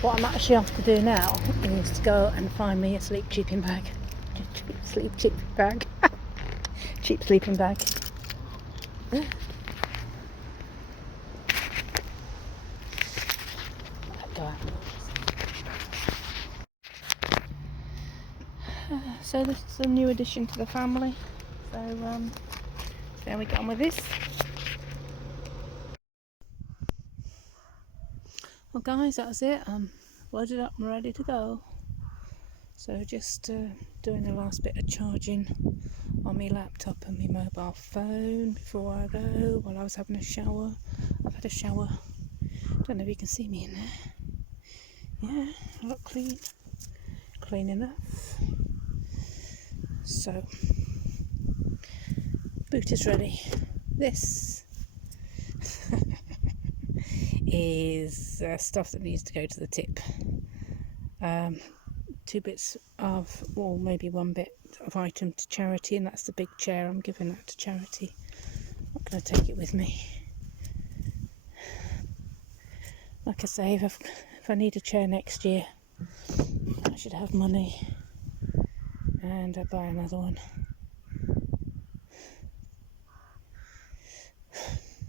What I'm actually off to do now is to go and find me a sleeping bag. Sleeping bag. Cheap sleeping bag. So this is a new addition to the family. So there we get on with this. Well guys, that's it. I'm loaded up and ready to go. So just doing the last bit of charging on my laptop and my mobile phone before I go, while I was having a shower. I've had a shower. Don't know if you can see me in there. Yeah, I look clean. Clean enough. So, boot is ready. This is stuff that needs to go to the tip. 2 bits of, or maybe 1 bit of item to charity, and that's the big chair. I'm giving that to charity. I'm not going to take it with me. Like I say, if I need a chair next year, I should have money and I'll buy another one.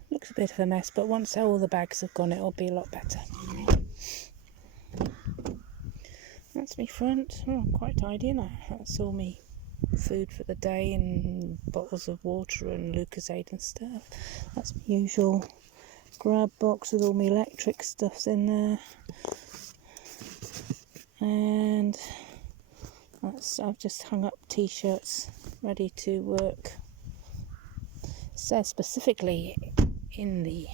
Looks a bit of a mess, but once all the bags have gone, it'll be a lot better. That's me front. Oh, quite tidy, isn't it? That's all me food for the day and bottles of water and Lucozade and stuff. That's my usual grab box with all my electric stuffs in there. And I've just hung up t-shirts ready to work. It says specifically in the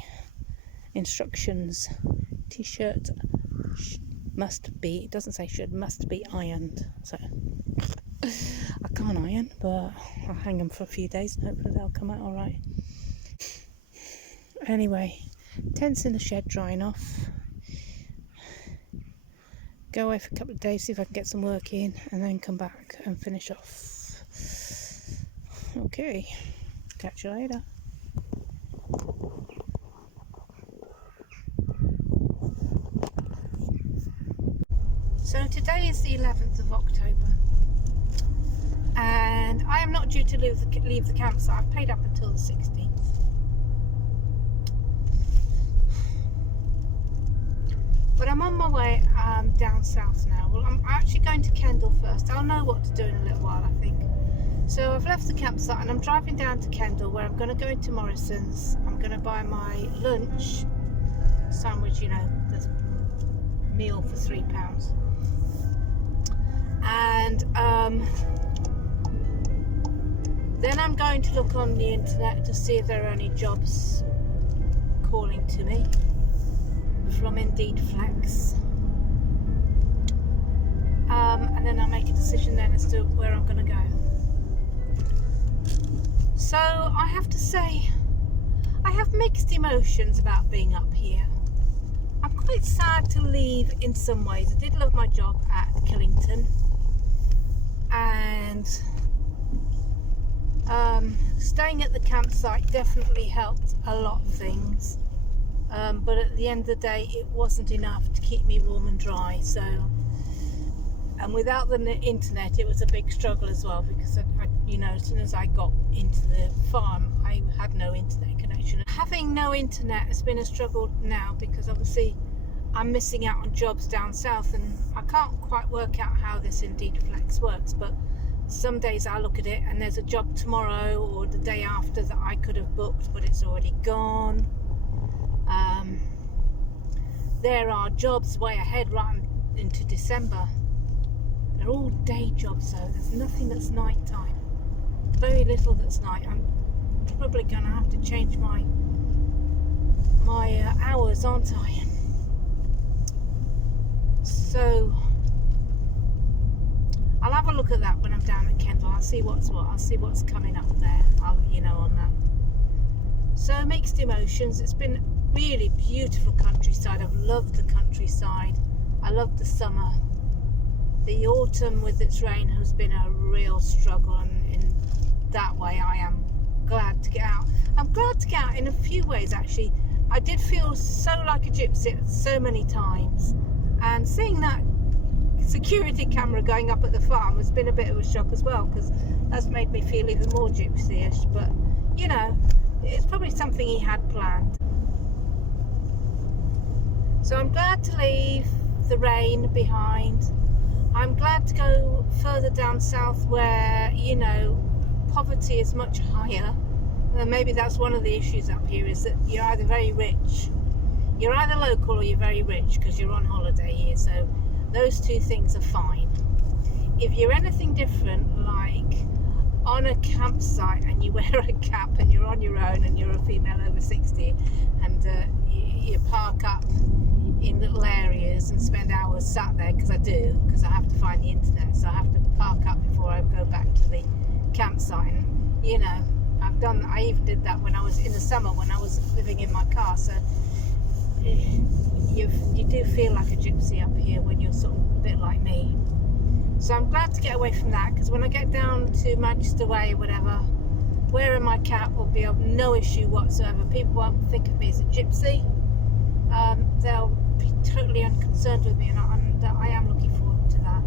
instructions, t-shirt must be, it doesn't say should, must be ironed. So I can't iron, but I'll hang them for a few days and hopefully they'll come out alright. Anyway, tents in the shed drying off. Go away for a couple of days, see if I can get some work in, and then come back and finish off. Okay, catch you later. So today is the 11th of October and I am not due to leave the campsite. I've paid up until the 16th. But I'm on my way down south now. Well, I'm actually going to Kendal first. I'll know what to do in a little while, I think. So I've left the campsite and I'm driving down to Kendal, where I'm going to go into Morrison's. I'm going to buy my lunch sandwich, you know, the meal for £3. And then I'm going to look on the internet to see if there are any jobs calling to me from Indeed Flex. And then I'll make a decision then as to where I'm going to go. So I have to say, I have mixed emotions about being up here. I'm quite sad to leave in some ways. I did love my job at Killington, and staying at the campsite definitely helped a lot of things, but at the end of the day it wasn't enough to keep me warm and dry. So, and without the internet it was a big struggle as well, because I you know, as soon as I got into the farm I had no internet connection. Having no internet has been a struggle now, because obviously I'm missing out on jobs down south, and I can't quite work out how this Indeed Flex works, but some days I look at it and there's a job tomorrow or the day after that I could have booked, but it's already gone. There are jobs way ahead right into December. They're all day jobs though. There's nothing that's night time. Very little that's night. I'm probably going to have to change my hours, aren't I? So I'll have a look at that when I'm down at Kendal. I'll see what's what. I'll see what's coming up there. I'll let you know on that. So mixed emotions. It's been really beautiful countryside. I've loved the countryside. I loved the summer. The autumn with its rain has been a real struggle, and in that way I am glad to get out. I'm glad to get out in a few ways actually. I did feel so like a gypsy so many times, And seeing that security camera going up at the farm has been a bit of a shock as well, because that's made me feel even more gypsy-ish. But you know, it's probably something he had planned. So I'm glad to leave the rain behind. I'm glad to go further down south where, you know, poverty is much higher. And maybe that's one of the issues up here, is that you're either very rich, you're either local, or you're very rich because you're on holiday here. So those two things are fine. If you're anything different, like on a campsite and you wear a cap and you're on your own and you're a female over 60 and you park up in little areas and spend hours sat there, because I do, because I have to find the internet, so I have to park up before I go back to the campsite. And you know, I even did that when I was in the summer, when I was living in my car. So you do feel like a gypsy up here when you're sort of a bit like me. So I'm glad to get away from that, because when I get down to Manchester Way or whatever, wearing my cap will be of no issue whatsoever. People won't think of me as a gypsy. They'll be totally unconcerned with me, and I am looking forward to that.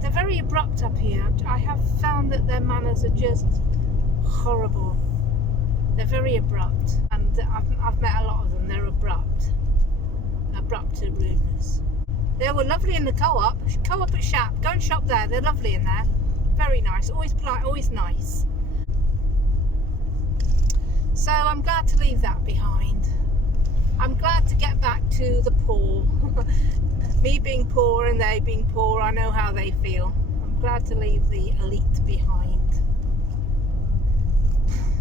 They're very abrupt up here. I have found that their manners are just horrible. They're very abrupt, and I've met a lot of them. They're abrupt to rudeness. They were lovely in the co-op at Shap. Go and shop there. They're lovely in there. Very nice. Always polite, always nice. So I'm glad to leave that behind. I'm glad to get back to the poor. Me being poor and they being poor, I know how they feel. I'm glad to leave the elite behind.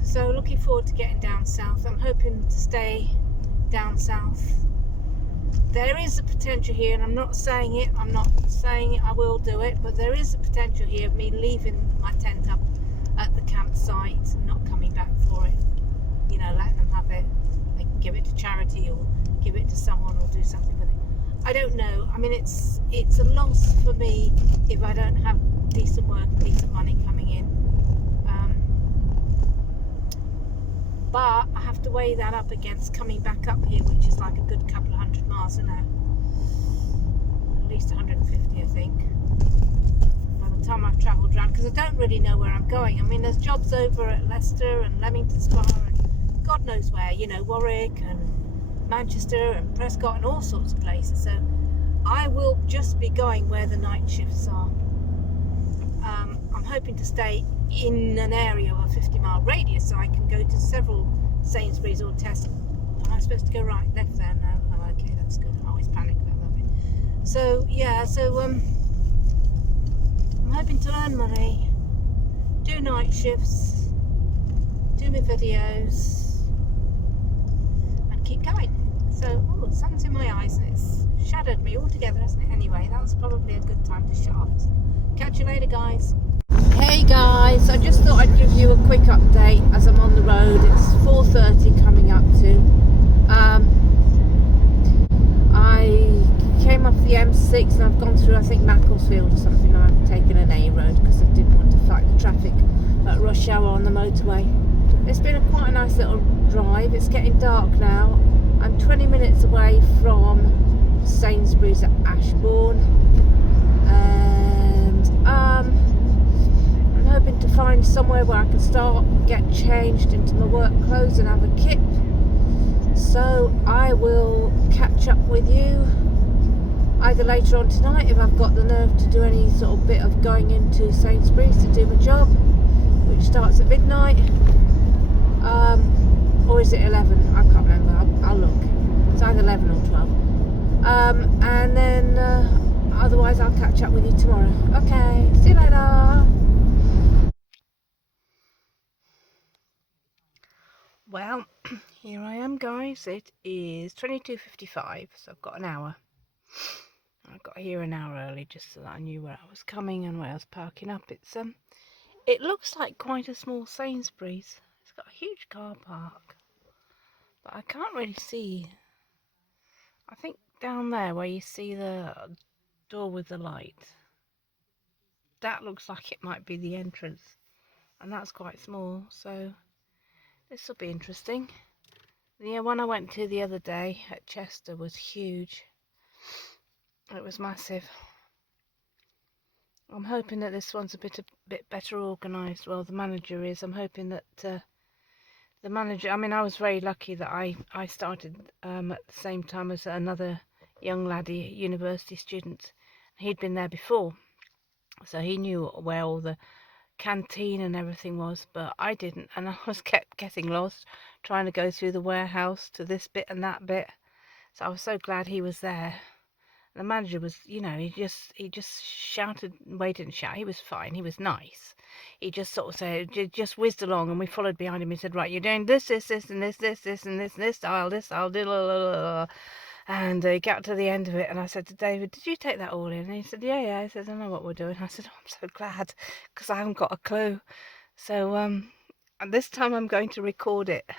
So looking forward to getting down south. I'm hoping to stay down south. There is a potential here, and I'm not saying I will do it, but there is a potential here of me leaving my tent up at the campsite and not coming back for it. You know, letting them have it. They can give it to charity or give it to someone or do something with it. I don't know. I mean, it's a loss for me if I don't have decent work, decent money coming in. But I have to weigh that up against coming back up here, which is like a good couple of 100 miles, isn't it? At least 150, I think. By the time I've travelled around, because I don't really know where I'm going. I mean, there's jobs over at Leicester and Leamington Spa and God knows where, you know, Warwick and Manchester and Prescott and all sorts of places. So I will just be going where the night shifts are. I'm hoping to stay in an area of a 50-mile radius, so I can go to several Sainsbury's or Tesco. Am I supposed to go right, left there now? Oh, okay, that's good. I always panic about that bit. So yeah, I'm hoping to earn money, do night shifts, do my videos, and keep going. So, the sun's in my eyes and it's shadowed me altogether, hasn't it? Anyway, that was probably a good time to shut off. Catch you later, guys. Hey guys, I just thought I'd give you a quick update as I'm on the road. It's 4:30 coming up to. I came off the M6 and I've gone through, I think, Macclesfield or something. I've taken an A road because I didn't want to fight the traffic at rush hour on the motorway. It's been quite a nice little drive. It's getting dark now. I'm 20 minutes away from Sainsbury's at Ashbourne, and I'm hoping to find somewhere where I can start, get changed into my work clothes and have a kip. So I will catch up with you either later on tonight if I've got the nerve to do any sort of bit of going into Sainsbury's to do my job, which starts at midnight, or is it 11? I can't remember. I'll look. It's either 11 or 12. And then otherwise I'll catch up with you tomorrow. Okay, see you later. Well, here I am, guys. It is 22:55, so I've got an hour. I got here an hour early just so that I knew where I was coming and where I was parking up. It looks like quite a small Sainsbury's. It's got a huge car park, but I can't really see. I think down there where you see the door with the light, that looks like it might be the entrance, and that's quite small, so this will be interesting. The one I went to the other day at Chester was huge. It was massive. I'm hoping that this one's a bit better organised. Well, the manager is. I'm hoping that the manager. I mean, I was very lucky that I started at the same time as another young laddie, university student. He'd been there before, so he knew where all the canteen and everything was, but I didn't, and I was kept getting lost trying to go through the warehouse to this bit and that bit. So I was so glad he was there. The manager was, you know, he just shouted. Well, he didn't shout. He was fine. He was nice. He just sort of said, just whizzed along, and we followed behind him. He said, "Right, you're doing this, this, this, and this, this, this, and this style, do." And he got to the end of it, and I said to David, "Did you take that all in?" And he said, "Yeah, yeah." I said, "I know what we're doing." I said, "Oh, I'm so glad, because I haven't got a clue." So and this time I'm going to record it,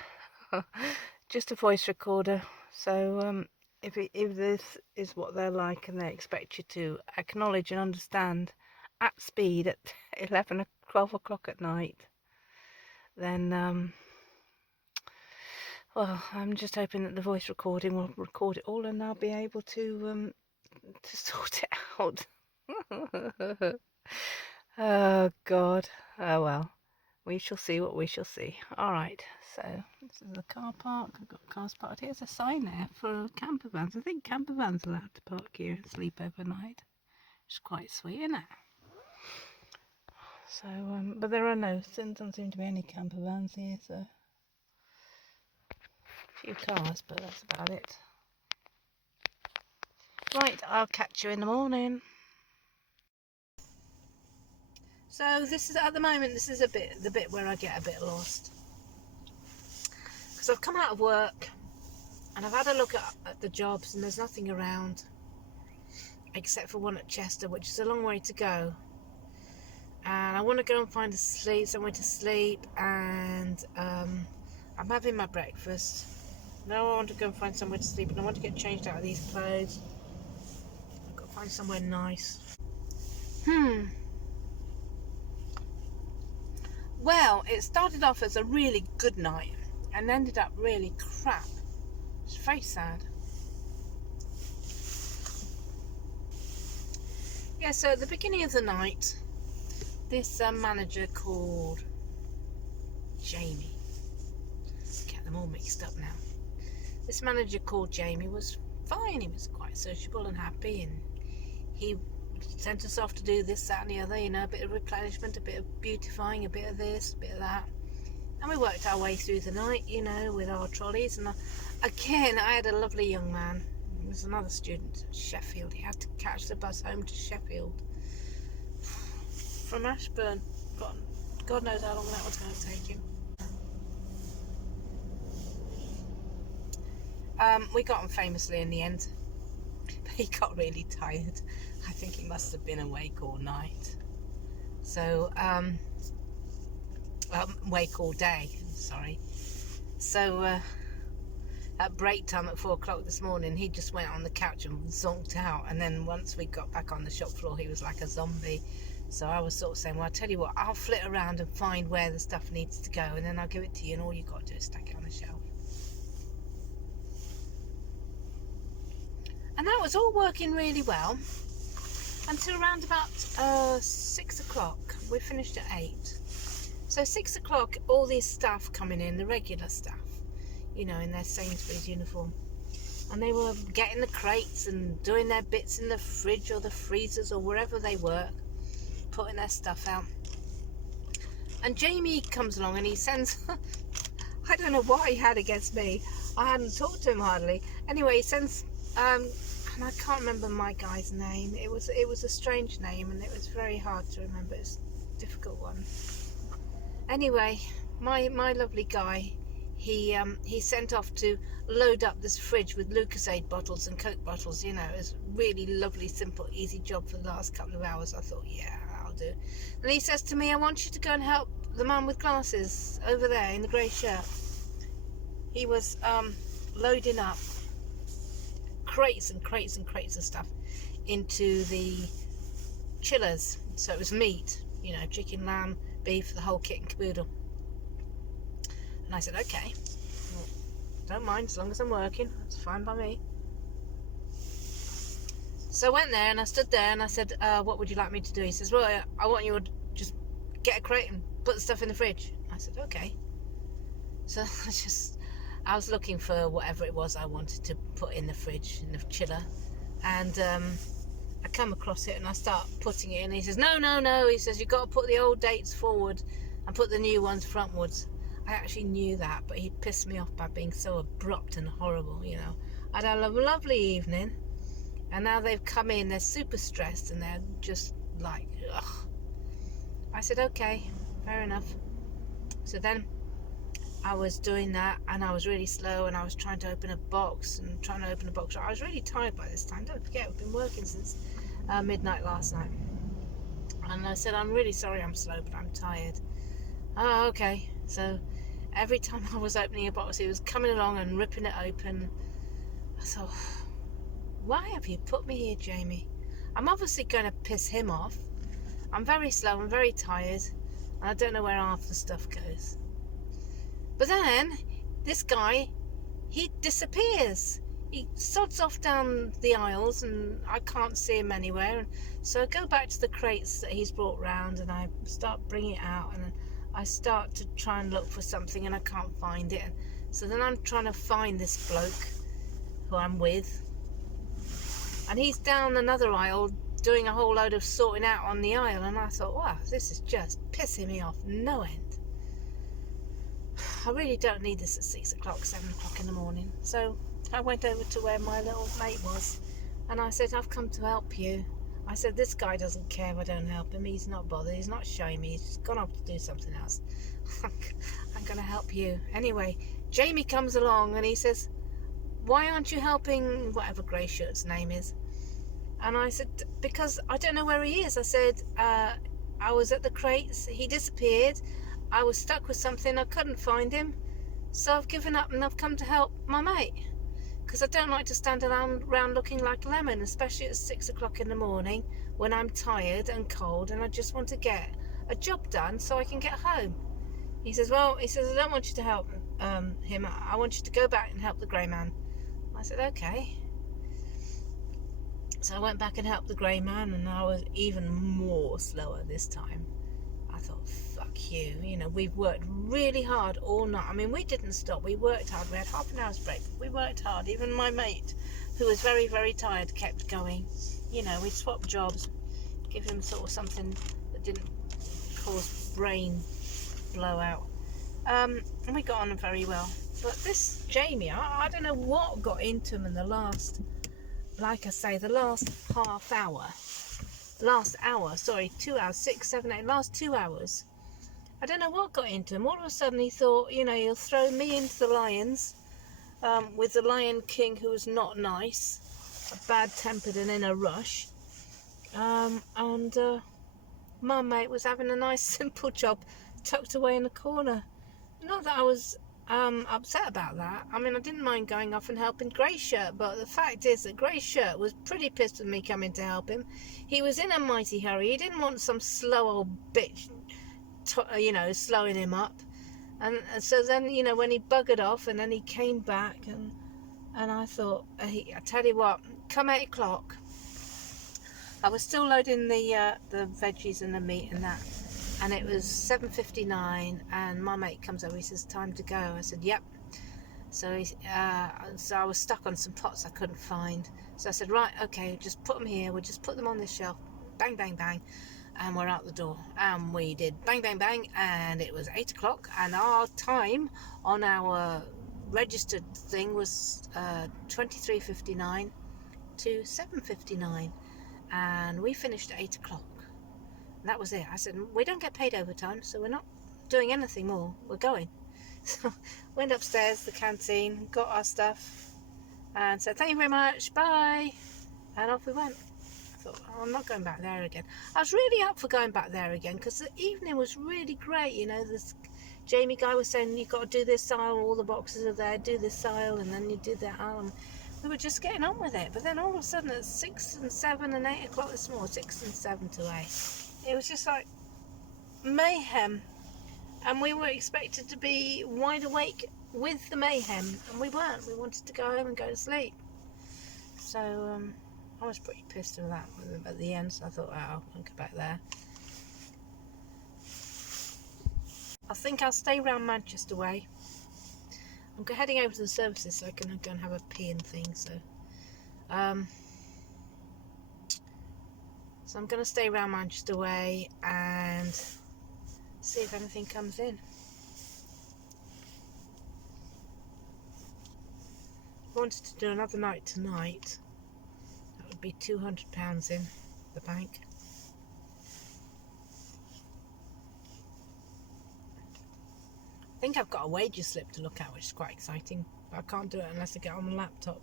just a voice recorder. So if this is what they're like and they expect you to acknowledge and understand at speed at 11 or 12 o'clock at night, then well, I'm just hoping that the voice recording will record it all and I'll be able to sort it out. Oh God. Oh well. We shall see what we shall see. Alright, so this is the car park. I've got cars parked here. There's a sign there for camper vans. I think camper vans are allowed to park here and sleep overnight. It's quite sweet, isn't it? So, but there are doesn't seem to be any camper vans here, so a few cars, but that's about it. Right, I'll catch you in the morning. So this is, at the moment, this is the bit where I get a bit lost, because I've come out of work and I've had a look at the jobs, and there's nothing around except for one at Chester, which is a long way to go, and I want to go and find somewhere to sleep, and I'm having my breakfast. Now I want to go and find somewhere to sleep, and I want to get changed out of these clothes. I've got to find somewhere nice. Well, it started off as a really good night and ended up really crap. It's very sad. Yeah, so at the beginning of the night, this manager called Jamie, get them all mixed up now. This manager called Jamie was fine. He was quite sociable and happy, and he sent us off to do this, that and the other, you know, a bit of replenishment, a bit of beautifying, a bit of this, a bit of that. And we worked our way through the night, you know, with our trolleys. And again, I had a lovely young man. He was another student at Sheffield. He had to catch the bus home to Sheffield from Ashburn. God knows how long that was going to take him. We got on famously in the end. He got really tired. I think he must have been awake all night. So, awake all day, sorry. So, at break time at 4 o'clock this morning, he just went on the couch and zonked out. And then once we got back on the shop floor, he was like a zombie. So I was sort of saying, well, I'll tell you what, I'll flit around and find where the stuff needs to go, and then I'll give it to you, and all you've got to do is stack it on the shelf. And that was all working really well until around about 6 o'clock. We finished at 8. So 6 o'clock, all these staff coming in, the regular staff, you know, in their Sainsbury's uniform. And they were getting the crates and doing their bits in the fridge or the freezers or wherever they were, putting their stuff out. And Jamie comes along and he sends, I don't know what he had against me. I hadn't talked to him hardly. Anyway, he sends, and I can't remember my guy's name. It was a strange name, and it was very hard to remember. It's a difficult one. Anyway, my lovely guy, he sent off to load up this fridge with Lucasade bottles and Coke bottles. You know, it was a really lovely, simple, easy job for the last couple of hours. I thought, yeah, I'll do. And he says to me, I want you to go and help the man with glasses over there in the grey shirt. He was loading up crates and crates and crates of stuff into the chillers. So it was meat, you know, chicken, lamb, beef, the whole kit and caboodle. And I said, okay, well, don't mind as long as I'm working, that's fine by me. So I went there and I stood there and I said, what would you like me to do? He says, well, I want you to just get a crate and put the stuff in the fridge. I said, okay. So I was looking for whatever it was I wanted to put in the fridge, in the chiller. And I come across it and I start putting it in. He says, no. He says, you've got to put the old dates forward and put the new ones frontwards. I actually knew that, but he pissed me off by being so abrupt and horrible, you know. I'd had a lovely evening, and now they've come in, they're super stressed, and they're just like, ugh. I said, okay, fair enough. So then I was doing that, and I was really slow, and I was trying to open a box, I was really tired by this time. Don't forget, we've been working since midnight last night. And I said, I'm really sorry I'm slow, but I'm tired. Oh, okay. So every time I was opening a box, he was coming along and ripping it open. I thought, why have you put me here, Jamie? I'm obviously going to piss him off. I'm very slow, I'm very tired, and I don't know where half the stuff goes. But then, this guy, he disappears. He sods off down the aisles, and I can't see him anywhere. So I go back to the crates that he's brought round, and I start bringing it out, and I start to try and look for something, and I can't find it. So then I'm trying to find this bloke who I'm with, and he's down another aisle doing a whole load of sorting out on the aisle, and I thought, wow, this is just pissing me off no end. I really don't need this at 6 o'clock, 7 o'clock in the morning. So I went over to where my little mate was, and I said, I've come to help you. I said, this guy doesn't care if I don't help him. He's not bothered. He's not showing me. He's just gone off to do something else. I'm going to help you. Anyway, Jamie comes along and he says, why aren't you helping whatever grey shirt's name is? And I said, because I don't know where he is. I said, I was at the crates. He disappeared. I was stuck with something. I couldn't find him. So I've given up and I've come to help my mate. Because I don't like to stand around looking like a lemon, especially at 6 o'clock in the morning when I'm tired and cold and I just want to get a job done so I can get home. He says, I don't want you to help him. I want you to go back and help the grey man. I said, okay. So I went back and helped the grey man, and I was even more slower this time. I thought, fuck you. You know, we've worked really hard all night. I mean, we didn't stop. We worked hard. We had half an hour's break. We worked hard. Even my mate, who was very, very tired, kept going. You know, we swapped jobs, give him sort of something that didn't cause brain blowout. And we got on very well. But this Jamie, I don't know what got into him in the last, like I say, the last half hour. Last hour, 2 hours, 6, 7, 8, last 2 hours. I don't know what got into him. All of a sudden he thought, you know, he'll throw me into the lions with the Lion King, who was not nice, bad-tempered and in a rush. My mate was having a nice simple job tucked away in the corner. Not that I was upset about that. I mean, I didn't mind going off and helping Grey Shirt, but the fact is that Grey Shirt was pretty pissed with me coming to help him. He was in a mighty hurry. He didn't want some slow old bitch, slowing him up. And so then, you know, when he buggered off and then he came back and I thought, I tell you what, come 8 o'clock, I was still loading the veggies and the meat and that. And it was 7:59, and my mate comes over. He says, "Time to go." I said, "Yep." So so I was stuck on some pots I couldn't find. So I said, "Right, okay, just put them here. We'll just put them on this shelf. Bang, bang, bang, and we're out the door." And we did bang, bang, bang, and it was 8 o'clock, and our time on our registered thing was 23:59 to 7:59, and we finished at 8 o'clock. That was it. I said, we don't get paid overtime, so we're not doing anything more. We're going. So went upstairs, the canteen, got our stuff, and said, thank you very much, bye. And off we went. I thought, I'm not going back there again. I was really up for going back there again, because the evening was really great. You know, this Jamie guy was saying, you've got to do this aisle, all the boxes are there, do this aisle, and then you do that aisle. And we were just getting on with it. But then all of a sudden, at 6 and 7 and 8 o'clock this morning, 6 and 7 to 8, it was just like mayhem, and we were expected to be wide awake with the mayhem, and we weren't. We wanted to go home and go to sleep. So I was pretty pissed with that at the end, so I thought, oh, I'll go back there. I think I'll stay round Manchester way. I'm heading over to the services so I can go and have a pee and things. So I'm going to stay around Manchester way and see if anything comes in. I wanted to do another night tonight. That would be £200 in the bank. I think I've got a wages slip to look at, which is quite exciting. But I can't do it unless I get on the laptop.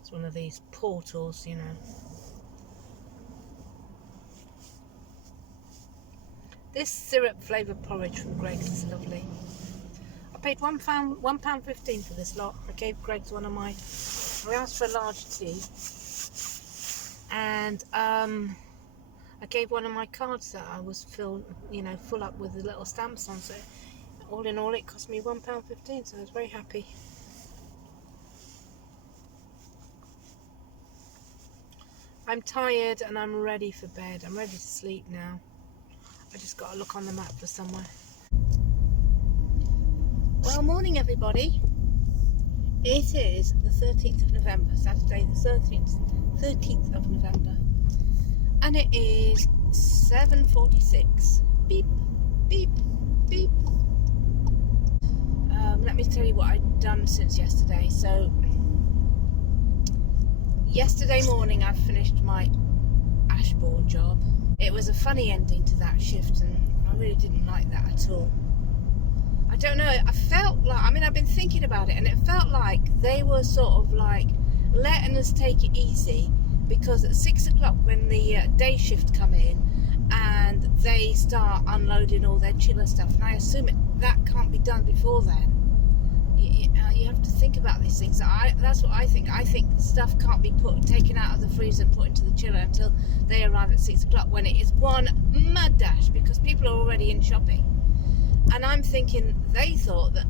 It's one of these portals, you know. This syrup flavoured porridge from Greggs is lovely. I paid £1.15 for this lot. I gave Greggs one of my... I asked for a large tea. And I gave one of my cards that I was full up with the little stamps on. So all in all, it cost me £1.15, so I was very happy. I'm tired and I'm ready for bed. I'm ready to sleep now. I just got to look on the map for somewhere. Well, morning everybody. It is the 13th of November, Saturday the 13th of November. And it is 7:46. Beep, beep, beep. Let me tell you what I've done since yesterday. So, yesterday morning I finished my Ashbourne job. It was a funny ending to that shift and I really didn't like that at all. I don't know, I felt like, I've been thinking about it and it felt like they were sort of like letting us take it easy because at 6 o'clock when the day shift come in and they start unloading all their chiller stuff, and I assume that can't be done before then. You have to think about these things. That's what I think. I think stuff can't be taken out of the freezer and put into the chiller until they arrive at 6 o'clock when it is one mad dash because people are already in shopping. And I'm thinking they thought that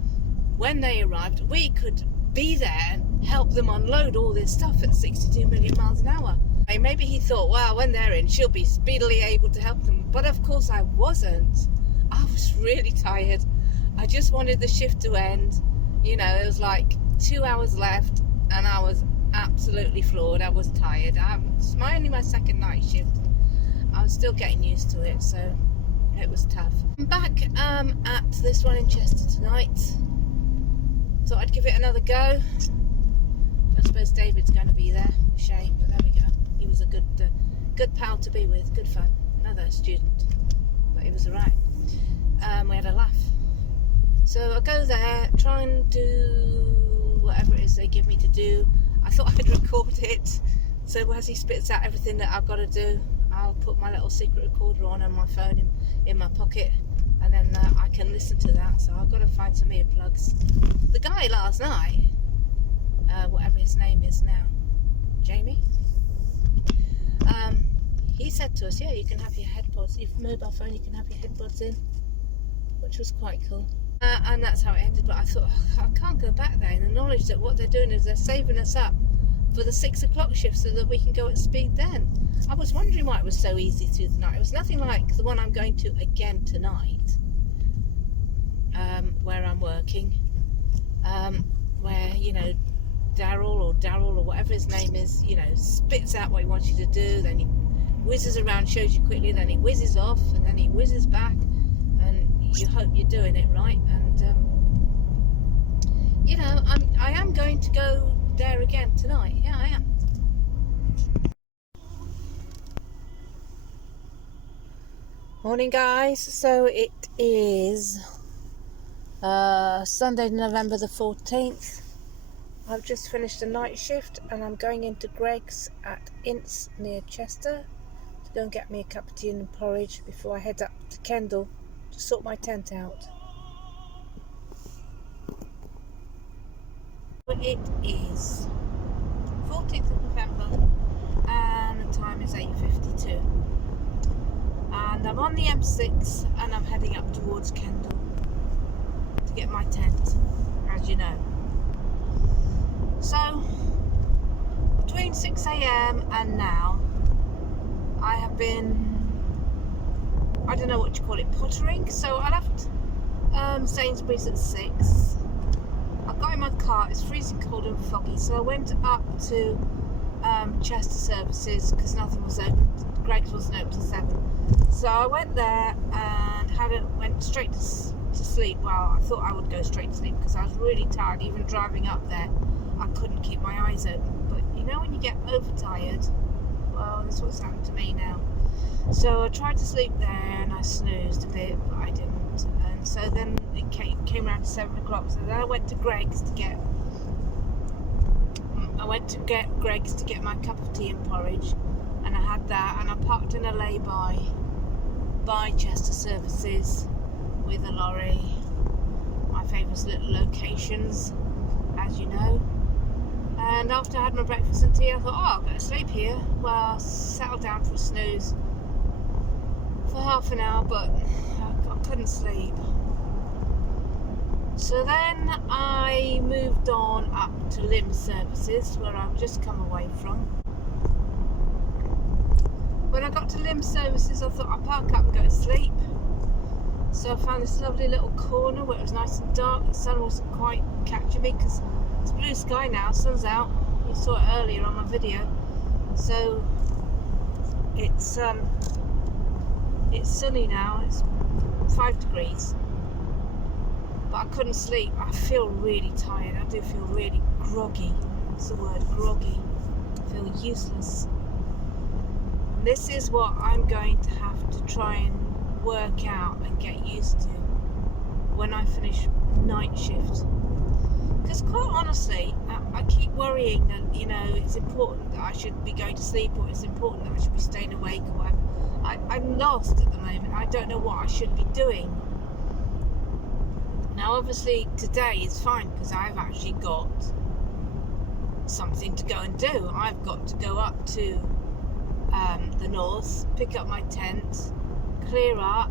when they arrived we could be there and help them unload all this stuff at 62 million miles an hour. And maybe he thought, well, when they're in she'll be speedily able to help them. But of course I wasn't. I was really tired. I just wanted the shift to end. You know, it was like 2 hours left and I was absolutely floored. I was tired. It's only my second night shift. I was still getting used to it, so it was tough. I'm back at this one in Chester tonight. Thought I'd give it another go. I suppose David's going to be there. Shame, but there we go. He was a good pal to be with. Good fun. Another student, but he was alright. We had a laugh. So I go there, try and do whatever it is they give me to do. I thought I'd record it, so as he spits out everything that I've got to do, I'll put my little secret recorder on and my phone in my pocket, and then I can listen to that. So I've got to find some earplugs. The guy last night, whatever his name is now, Jamie, he said to us, yeah, you can have your headpods, your mobile phone, you can have your headbuds in, which was quite cool. And that's how it ended. But I thought, I can't go back there in the knowledge that what they're doing is they're saving us up for the 6 o'clock shift so that we can go at speed then. I was wondering why it was so easy through the night. It was nothing like the one I'm going to again tonight, where I'm working, where, you know, Daryl or whatever his name is, you know, spits out what he wants you to do, then he whizzes around, shows you quickly, then he whizzes off, and then he whizzes back, and you hope you're doing it right. And you know, I am going to go there again tonight. Yeah, I am. Morning, guys. So it is Sunday, November the 14th. I've just finished a night shift and I'm going into Greggs at Ince near Chester to go and get me a cup of tea and porridge before I head up to Kendal to sort my tent out. It is 14th of November and the time is 8:52, and I'm on the M6 and I'm heading up towards Kendal to get my tent, as you know. So between 6 a.m. and now, I have been, I don't know what you call it, pottering. So I left Sainsbury's at 6. I got in my car, it's freezing cold and foggy, so I went up to Chester Services because nothing was open. Greggs wasn't open till 7. So I went there and went straight to sleep. Well, I thought I would go straight to sleep because I was really tired. Even driving up there, I couldn't keep my eyes open. But you know when you get overtired? Well, that's what's happened to me now. So I tried to sleep there and I snoozed a bit, but I didn't. And so then it came around to 7 o'clock. So then I went to Greggs to get my cup of tea and porridge, and I had that, and I parked in a lay-by by Chester Services with a lorry. My favourite little locations, as you know. And after I had my breakfast and tea, I thought, I'll go to sleep here. Well, I settled down for a snooze for half an hour, but I couldn't sleep. So then I moved on up to Lim Services, where I've just come away from. When I got to Lim Services, I thought I'd park up and go to sleep. So I found this lovely little corner where it was nice and dark. The sun wasn't quite catching me because it's blue sky now, sun's out. You saw it earlier on my video. So it's sunny now, it's 5 degrees. But I couldn't sleep. I feel really tired. I do feel really groggy. What's the word? Groggy. I feel useless. And this is what I'm going to have to try and work out and get used to when I finish night shift. Because quite honestly, I keep worrying that, you know, it's important that I should be going to sleep, or it's important that I should be staying awake or whatever. I'm lost at the moment. I don't know what I should be doing. Now obviously today is fine because I've actually got something to go and do. I've got to go up to the north, pick up my tent, clear up,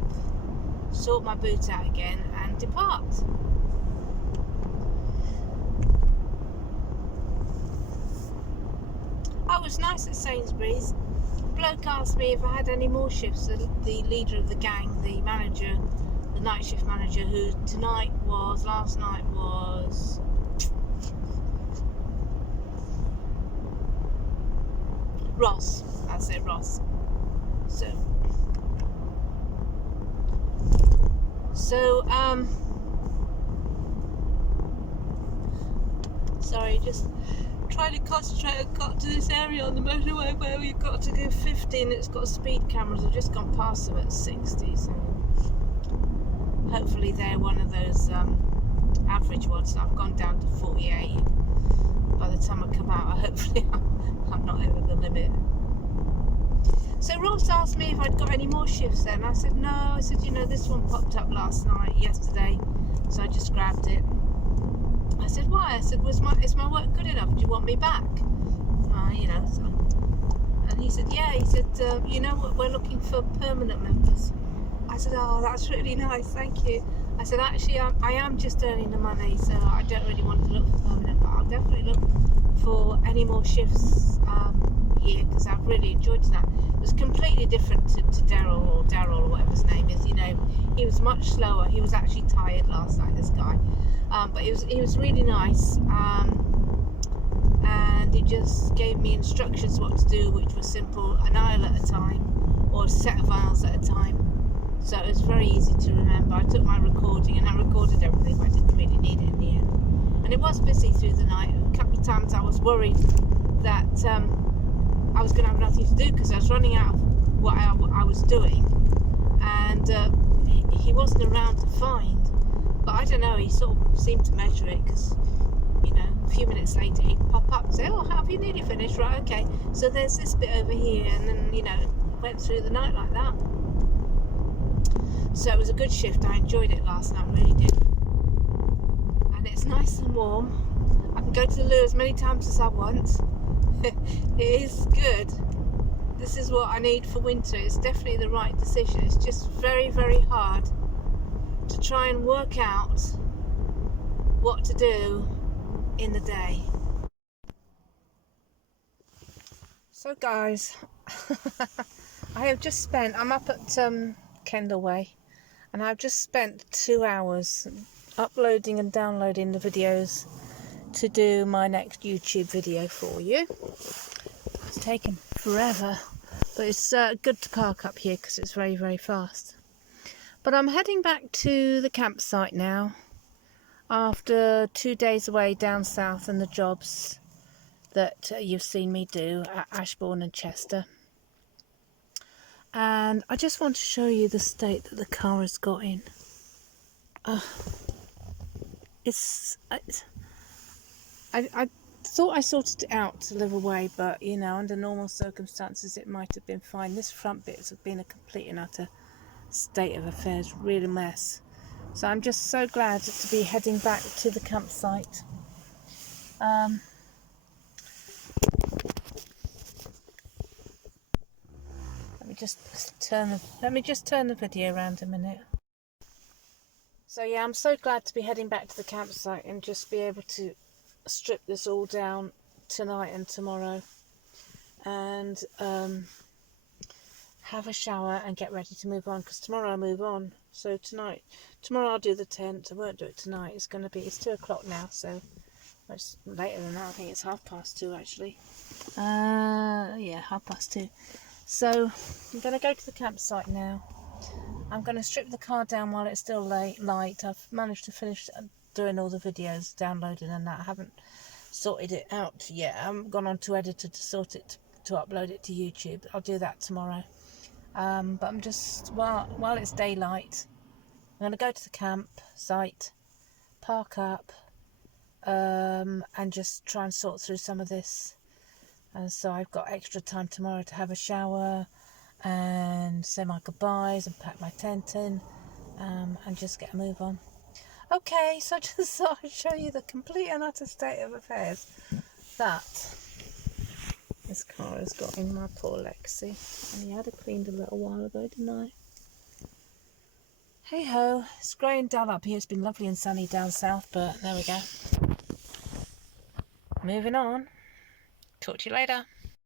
sort my boot out again and depart. Oh, it was nice at Sainsbury's. The bloke asked me if I had any more shifts. The leader of the gang, the manager, the night shift manager, who last night was Ross. That's it, Ross. Sorry, just trying to concentrate. I got to this area on the motorway where we've got to go 50 and it's got speed cameras. I've just gone past them at 60, so hopefully they're one of those average ones. So I've gone down to 48. By the time I come out, hopefully I'm not over the limit. So Ross asked me if I'd got any more shifts then. I said no. I said, you know, this one popped up yesterday, so I just grabbed it. I said, why? I said, is my work good enough? Do you want me back? So. And he said, yeah. He said, you know what, we're looking for permanent members. I said, oh, that's really nice, thank you. I said, actually, I am just earning the money, so I don't really want to look for permanent, but I'll definitely look for any more shifts here, because I've really enjoyed that. It was completely different to Daryl or whatever his name is. You know, he was much slower. He was actually tired last night, this guy. But he was really nice, and he just gave me instructions what to do, which was simple: an aisle at a time, or a set of aisles at a time. So it was very easy to remember. I took my recording and I recorded everything, but I didn't really need it in the end. And it was busy through the night. A couple of times I was worried that I was going to have nothing to do because I was running out of what I was doing, and he wasn't around to find. But I don't know, he sort of seemed to measure it, because, you know, a few minutes later he'd pop up and say, oh, have you nearly finished? Right, okay, so there's this bit over here, and then, you know, went through the night like that. So it was a good shift. I enjoyed it last night, really did. And it's nice and warm. I can go to the loo as many times as I want. It is good. This is what I need for winter. It's definitely the right decision. It's just very, very hard to try and work out what to do in the day. So guys, I have just spent, I'm up at Kendall Way, and I've just spent 2 hours uploading and downloading the videos to do my next YouTube video for you. It's taken forever, but it's good to park up here because it's very, very fast. But I'm heading back to the campsite now after 2 days away down south and the jobs that you've seen me do at Ashbourne and Chester. And I just want to show you the state that the car has got in. I thought I sorted it out to live away, but you know, under normal circumstances it might have been fine. This front bit has been a complete and utter state of affairs, really a mess. So I'm just so glad to be heading back to the campsite. Let me just turn the video around a minute. So yeah, I'm so glad to be heading back to the campsite and just be able to strip this all down tonight and tomorrow, and have a shower and get ready to move on, because tomorrow I move on. So tomorrow I'll do the tent. I won't do it tonight. It's 2 o'clock now, so it's later than that. I think it's 2:30 actually. Yeah, 2:30. So I'm going to go to the campsite now. I'm going to strip the car down while it's still light. I've managed to finish doing all the videos, downloading and that. I haven't sorted it out yet. I haven't gone on to editor to sort it, to upload it to YouTube. I'll do that tomorrow. But I'm just, while it's daylight, I'm going to go to the campsite, park up, and just try and sort through some of this. And so I've got extra time tomorrow to have a shower and say my goodbyes and pack my tent in, and just get a move on. Okay, so I just thought I'd show you the complete and utter state of affairs that this car has got in. My poor Lexi. And he had it cleaned a little while ago, didn't I? Hey ho, it's grey and dull up here. It's been lovely and sunny down south, but there we go. Moving on. Talk to you later.